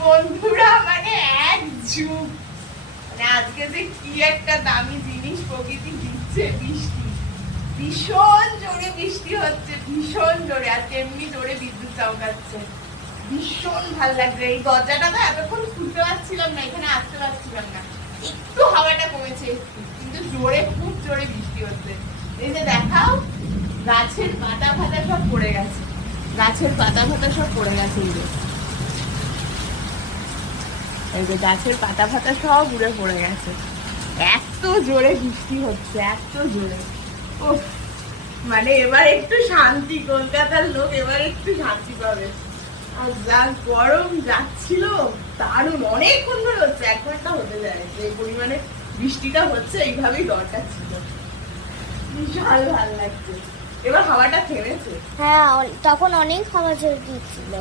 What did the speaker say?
বন্ধুরা মানে এক যুগ, মানে আজকে যে কি একটা দামি জিনিস প্রকৃতি দিচ্ছে, বৃষ্টি। ভীষণ জোরে বৃষ্টি হচ্ছে, ভীষণ জোরে, আর তেমনি জোরে বিদ্যুৎ চমকাচ্ছে। ভীষণ ভালো লাগছে। এই দরজাটা তো এতক্ষণ খুলতে পারছিলাম না, এখানে আসতে পারছিলাম না, একটু হাওয়াটা কমেছে, কিন্তু জোরে, খুব জোরে বৃষ্টি হচ্ছে। এই যে দেখাও, গাছের পাতা ফাতা সব পড়ে গেছে, গাছের পাতা ফাতা সব পড়ে গেছে। এই যে গাছের পাতা ফাতা সব উড়ে পড়ে গেছে, এত জোরে বৃষ্টি হচ্ছে, এত জোরে। ও মানে এবার একটু শান্তি, কলকাতার লোক এবার একটু শান্তি পাবে। আর যা গরম যাচ্ছিল, দারুণ, অনেকক্ষণ ধরে হচ্ছে, 1 ঘন্টা হতে যায়। যে পরিমাণে বৃষ্টিটা হচ্ছে, এইভাবেই দরকার ছিল। বিশাল ভালো লাগছে। এবার হাওয়াটা থেমেছে। হ্যাঁ, তখন অনেক হাওয়া ছিল।